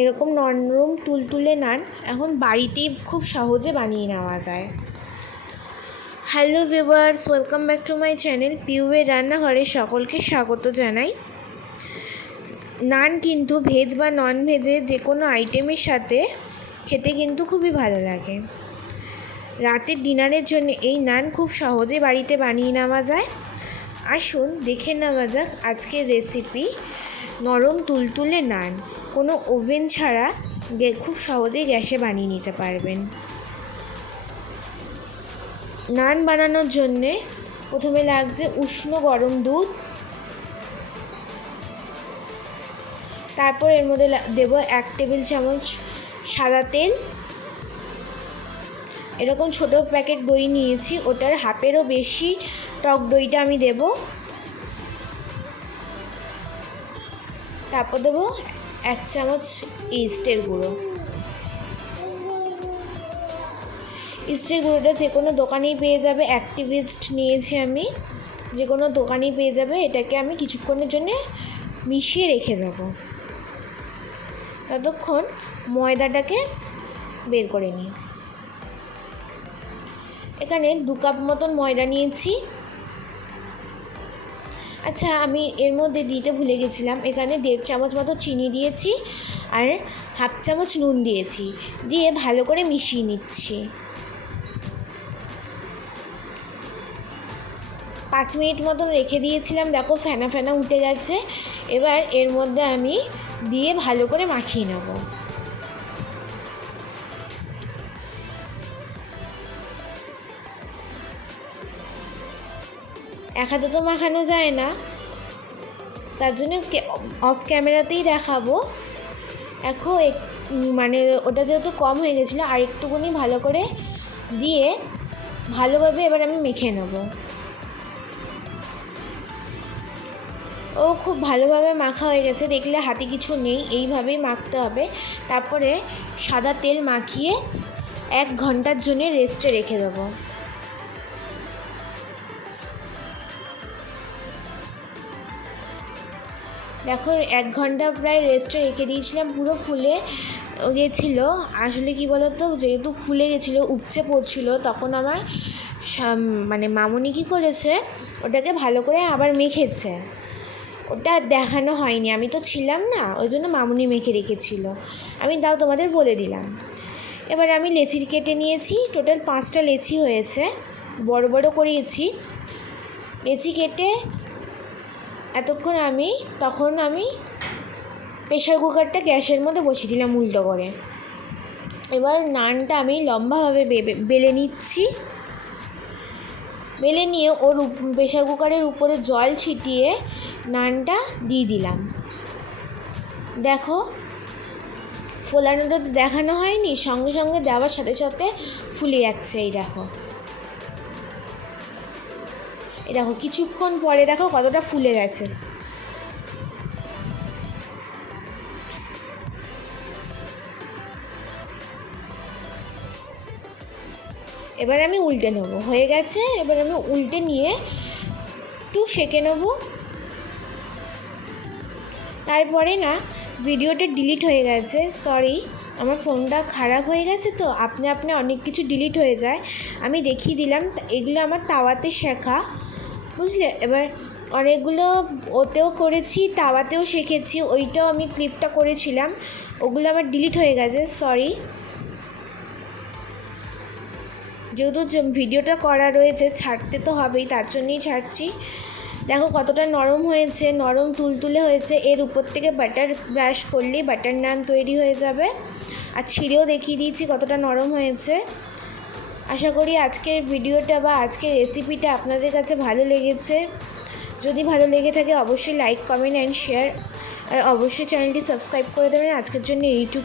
এরকম নরম তুলতুলে নান এখন বাড়িতেই খুব সহজে বানিয়ে নেওয়া যায়। Hello viewers, welcome back to my channel পিউয়ের রান্নাঘরে সকলকে স্বাগত জানাই। নান কিন্তু ভেজ বা নন ভেজে যে কোনো আইটেমের সাথে খেতে কিন্তু খুবই ভালো লাগে। রাতের ডিনারের জন্য এই নান খুব সহজে বাড়িতে বানিয়ে নেওয়া যায়। আসুন দেখে নেওয়া যাক আজকের রেসিপি নরম তুলতুলে নান। কোনো ওভেন ছাড়া খুব সহজেই গ্যাসে বানিয়ে নিতে পারবেন। নান বানানোর জন্যে প্রথমে লাগছে উষ্ণ গরম দুধ, তারপর এর মধ্যে দেব 1 টেবিল চামচ সাদা তেল। এরকম ছোট প্যাকেট দই নিয়েছি, ওটার হাফেরও বেশি টক দইটা আমি দেব। তারপর দেব 1 চামচ ইস্টের গুঁড়ো। ইস্টের গুঁড়োটা যে কোনো দোকানেই পেয়ে যাবে, অ্যাক্টিভিস্ট নিয়েছি আমি, যে কোনো দোকানেই পেয়ে যাবে। এটাকে আমি কিছুক্ষণের জন্য মিশিয়ে রেখে দেব, ততক্ষণ ময়দাটাকে বের করে নিই। এখানে 2 কাপ মতন ময়দা নিয়েছি। আচ্ছা, আমি এর মধ্যে দিতে ভুলে গেছিলাম, এখানে 1.5 চামচ মতো চিনি দিয়েছি আর 1/2 চামচ নুন দিয়েছি, দিয়ে ভালো করে মিশিয়ে নিচ্ছি। 5 মিনিট মতন রেখে দিয়েছিলাম, দেখো ফেনা ফেনা উঠে গেছে। এবার এর মধ্যে আমি দিয়ে ভালো করে মাখিয়ে নেব। এক হাতে তো মাখানো যায় না, তার জন্য অফ ক্যামেরাতেই দেখাবো। এখন মানে ওটা যেহেতু কম হয়ে গেছিলো, আর একটুখানি ভালো করে দিয়ে ভালোভাবে এবার আমি মেখে নেব। ও খুব ভালোভাবে মাখা হয়ে গেছে, দেখলে হাতে কিছু নেই, এইভাবেই মাখতে হবে। তারপরে সাদা তেল মাখিয়ে 1 ঘন্টার জন্য রেস্টে রেখে দেবো। দেখো 1 ঘন্টা প্রায় রেস্টে রেখে দিয়েছিলাম, পুরো ফুলে গেছিলো। আসলে কি বলতো, যেহেতু ফুলে গেছিলো, উপচে পড়ছিল, তখন আমার মানে মামুনি কী করেছে, ওটাকে ভালো করে আবার মেখেছে। ওটা দেখানো হয়নি, আমি তো ছিলাম না, ওই জন্য মামুনি মেখে রেখেছিল। আমি তাও তোমাদের বলে দিলাম। এবার আমি লেচি কেটে নিয়েছি, টোটাল 5টা লেচি হয়েছে, বড় বড় করিয়েছি। লেচি কেটে তখন আমি প্রেশার কুকারটা গ্যাসের মধ্যে বসিয়ে দিলাম উল্টো করে। এবার নানটা আমি লম্বাভাবে বেলে নিচ্ছি। বেলে নিয়ে ওর প্রেশার কুকারের উপরে জল ছিটিয়ে নানটা দিয়ে দিলাম। দেখো ফোলানোটা দেখানো হয়নি, সঙ্গে সঙ্গে দেওয়ার সাথে সাথে ফুলে যাচ্ছে। এই দেখো কিছুক্ষণ পরে দেখো কতটা ফুলে গেছে। এবার আমি উল্টে নেব, হয়ে গেছে। এবার আমি উল্টে নিয়ে একটু সেঁকে নেব। তারপরে না ভিডিওটা ডিলিট হয়ে গেছে, সরি, আমার ফোনটা খারাপ হয়ে গেছে, তো আপনি অনেক কিছু ডিলিট হয়ে যায়। আমি দেখিয়ে দিলাম, এগুলো আমার তাওয়াতে শেখা, বুঝলে। এবার অনেকগুলো ওতেও করেছি, তাওয়াতেও শিখেছি, ওইটাও আমি ক্লিপটা করেছিলাম, ওগুলো আমার ডিলিট হয়ে গেছে, সরি। যেহেতু ভিডিওটা করা রয়েছে, ছাড়তে তো হবেই, তার জন্যই ছাড়ছি। দেখো কতটা নরম হয়েছে, নরম তুলতুলে হয়েছে। এর উপর থেকে বাটার ব্রাশ করলেই বাটার নান তৈরি হয়ে যাবে। আর ছিঁড়েও দেখিয়ে দিয়েছি কতটা নরম হয়েছে। আশা করি আজকের ভিডিওটা বা আজকের রেসিপিটা আপনাদের কাছে ভালো লেগেছে। যদি ভালো লেগে থাকে অবশ্যই লাইক, কমেন্ট অ্যান্ড শেয়ার, আর অবশ্যই চ্যানেলটি সাবস্ক্রাইব করে দেবেন। আজকের জন্য এইটুকু।